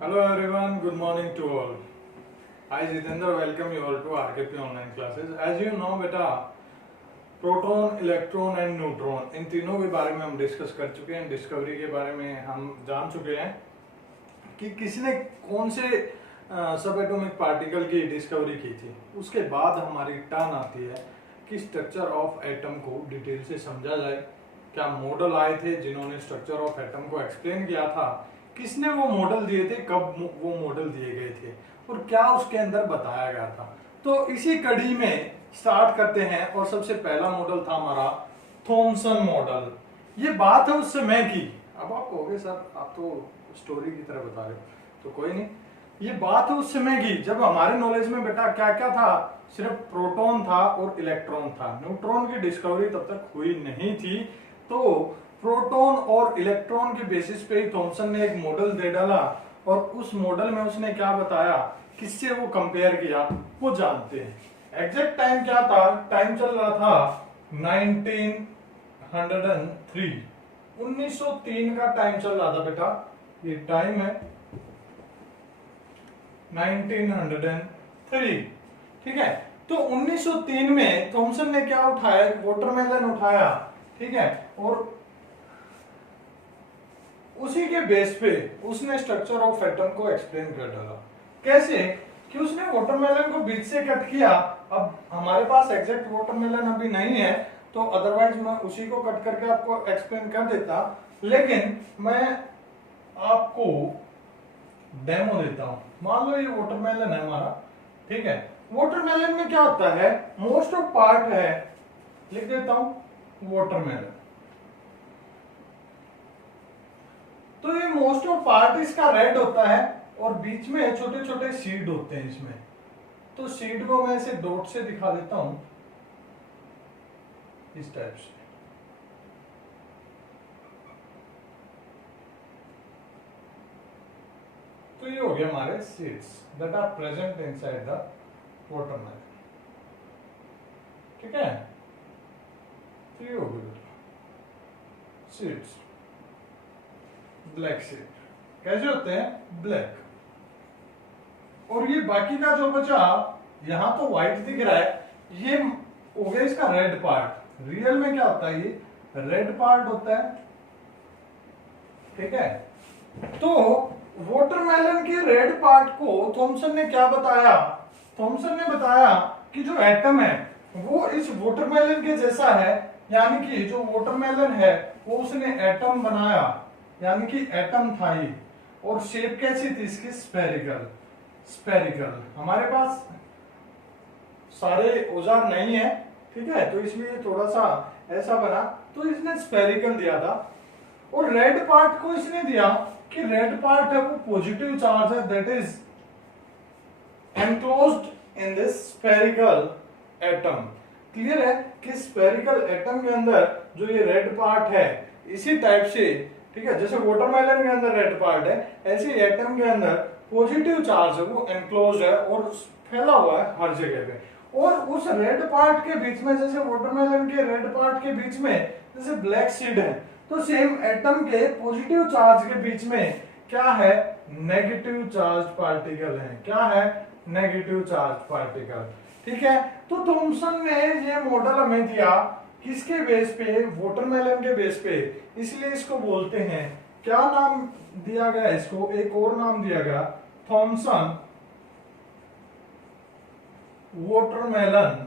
Hello everyone, good morning to all. I Jitendra welcome you all to RKP online classes. As you know बेटा, proton, electron and neutron इन तीनों के बारे में हम discuss कर चुके हैं। डिस्कवरी के बारे में हम जान चुके हैं कि किसने कौन से सब एटॉमिक पार्टिकल की डिस्कवरी की थी। उसके बाद हमारी टर्न आती है कि स्ट्रक्चर ऑफ एटम को डिटेल से समझा जाए। क्या मॉडल आए थे जिन्होंने स्ट्रक्चर ऑफ एटम को एक्सप्लेन किया था, किसने वो मॉडल दिए थे, कब वो मॉडल दिए गए थे और क्या उसके अंदर बताया गया था। तो इसी कड़ी में स्टार्ट करते हैं और सबसे पहला मॉडल था हमारा थॉमसन मॉडल। ये बात है उस समय की। अब आप कहोगे सर आप तो स्टोरी की तरह बता रहे हो, तो कोई नहीं, ये बात है उस समय की जब हमारे नॉलेज में बेटा क्या क्या था, सिर्फ प्रोटॉन था और इलेक्ट्रॉन था। न्यूट्रॉन की डिस्कवरी तब तक हुई नहीं थी। तो प्रोटॉन और इलेक्ट्रॉन के बेसिस पे ही थॉमसन ने एक मॉडल दे डाला और उस मॉडल में उसने क्या बताया, किससे वो कंपेयर किया, वो जानते हैं। एग्जैक्ट टाइम क्या था, टाइम चल रहा था 1903 का टाइम चल रहा था बेटा। ये टाइम है 1903, ठीक है। तो 1903 में थॉमसन ने क्या उठाया, वाटरमेलन उठाया, ठीक है, और उसी के बेस पे उसने स्ट्रक्चर ऑफ एटम को एक्सप्लेन कर डाला। कैसे कि उसने वाटरमेलन को बीच से कट किया। अब हमारे पास एग्जैक्ट वाटरमेलन अभी नहीं है, तो अदरवाइज मैं उसी को कट करके आपको एक्सप्लेन कर देता, लेकिन मैं आपको डेमो देता हूं। मान लो ये वाटरमेलन है हमारा, ठीक है। वाटरमेलन में क्या होता है, मोस्ट ऑफ पार्ट है, लिख देता हूं वाटरमेलन। तो ये मोस्ट ऑफ पार्ट इसका रेड होता है और बीच में छोटे छोटे सीड होते हैं इसमें। तो सीड को मैं इसे डॉट से दिखा देता हूं इस टाइप से। तो ये हो गया हमारे seeds that are present inside the watermelon, ठीक है। तो ये हो गया सीड्स, ब्लैक सीड कैसे होते हैं, ब्लैक। और ये बाकी का जो बचा, यहां तो व्हाइट दिख रहा है, ये हो गया इसका रेड पार्ट। रियल में क्या होता है, ये रेड पार्ट होता है, ठीक है। तो वाटरमेलन के रेड पार्ट को थॉमसन ने क्या बताया, थॉमसन ने बताया कि जो एटम है वो इस वाटरमेलन के जैसा है, यानी कि जो वाटरमेलन है वो उसने एटम बनाया, यानी कि एटम था ये। और शेप कैसी थी इसकी, स्फेरिकल। स्फेरिकल हमारे पास सारे औजार नहीं है, ठीक है, तो इसलिए थोड़ा सा ऐसा बना, तो इसने स्फेरिकल दिया था। और रेड पार्ट को इसने दिया कि रेड पार्ट है वो पॉजिटिव चार्ज है, that is enclosed in this spherical atom. Clear है कि स्फेरिकल एटम के अंदर जो ये रेड पार्ट है, इसी टाइप से, ठीक है, जैसे वाटरमेलन के अंदर रेड पार्ट है, ऐसे एटम के अंदर पॉजिटिव चार्ज है वो एनक्लोज्ड है और फैला हुआ है हर जगह पे। और उस रेड पार्ट के बीच में, जैसे वाटरमेलन के रेड पार्ट के बीच में जैसे ब्लैक सीड है, तो सेम एटम के पॉजिटिव चार्ज के बीच में क्या है, नेगेटिव चार्ज पार्टिकल है। क्या है, नेगेटिव चार्ज पार्टिकल, ठीक है। तो थॉमसन ने ये मॉडल हमें दिया किसके बेस पे, वाटरमेलन के बेस पे, इसलिए इसको बोलते हैं, क्या नाम दिया गया इसको, एक और नाम दिया गया, थॉमसन वाटरमेलन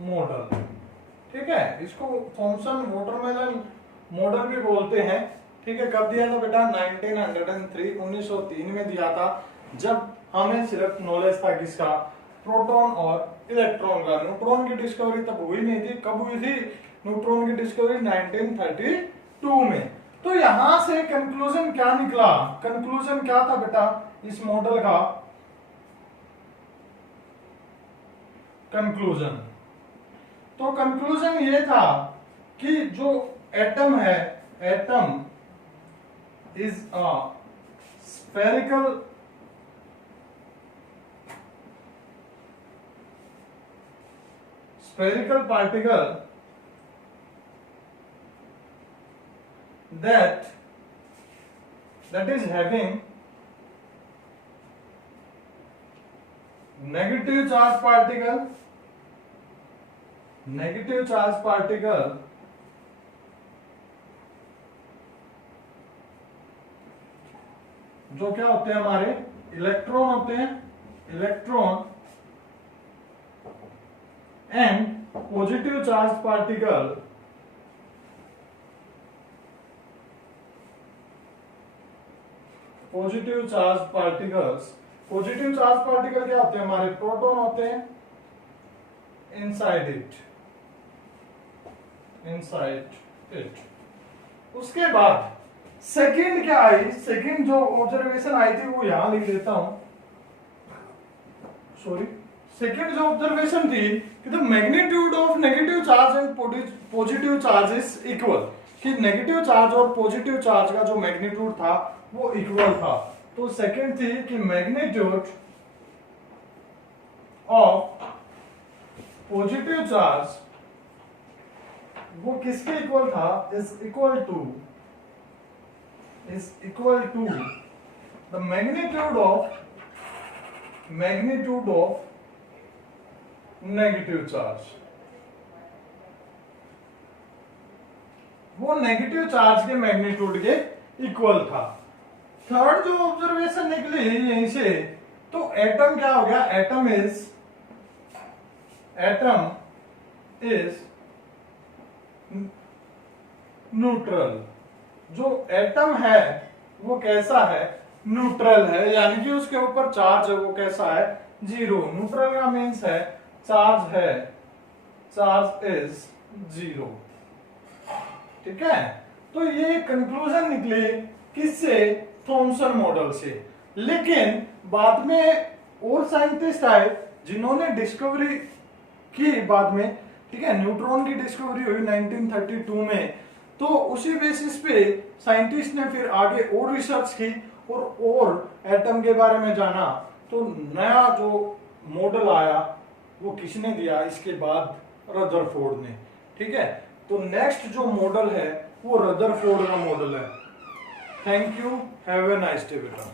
मॉडल, ठीक है। इसको थॉमसन वाटरमेलन मॉडल भी बोलते हैं, ठीक है। कब दिया था बेटा, 1903 में दिया था, जब हमें सिर्फ नॉलेज था किसका, प्रोटॉन और इलेक्ट्रॉन का। न्यूट्रॉन की डिस्कवरी तब हुई नहीं थी। कब हुई थी न्यूट्रॉन की डिस्कवरी, 1932 में। तो यहां से कंक्लूजन क्या निकला, कंक्लूजन क्या था बेटा इस मॉडल का, कंक्लूजन, तो कंक्लूजन ये था कि जो एटम है, atom is a spherical particle that that is having negative charge particle जो क्या होते हैं हमारे इलेक्ट्रॉन होते हैं, electron and positive charge particle positive charge particle क्या होते हैं हमारे, प्रोटॉन होते हैं इनसाइड इट। उसके बाद सेकंड क्या आई, सेकंड जो ऑब्जर्वेशन आई थी वो यहां लिख देता हूं, सॉरी। सेकंड जो ऑब्जर्वेशन थी कि the magnitude of negative charge and positive charge is equal, कि नेगेटिव चार्ज और पॉजिटिव चार्ज का जो मैग्नीट्यूड था वो इक्वल था। तो सेकंड थी कि मैग्नीट्यूड ऑफ पॉजिटिव चार्ज वो किसके इक्वल था, is equal to the magnitude of negative charge. वो नेगेटिव चार्ज के मैग्नीट्यूड के इक्वल था। थर्ड जो ऑब्जर्वेशन निकली यहीं से, तो एटम क्या हो गया, एटम इज न्यूट्रल। जो एटम है वो कैसा है, न्यूट्रल है, यानी कि उसके ऊपर चार्ज है वो कैसा है, जीरो। न्यूट्रल का मीन्स है चार्ज इज जीरो। ठीक है, तो ये कंक्लूजन निकली किससे, थॉमसन मॉडल से। लेकिन बाद में और साइंटिस्ट आए जिन्होंने डिस्कवरी की बाद में, ठीक है, न्यूट्रॉन की डिस्कवरी हुई 1932 में। तो उसी बेसिस पे साइंटिस्ट ने फिर आगे और रिसर्च की और एटम के बारे में जाना। तो नया जो मॉडल आया वो किसने दिया, इसके बाद रदरफोर्ड ने। ठीक है, तो नेक्स्ट जो मॉडल है वो रदरफोर्ड का मॉडल है। Thank you, have a nice day बेटा।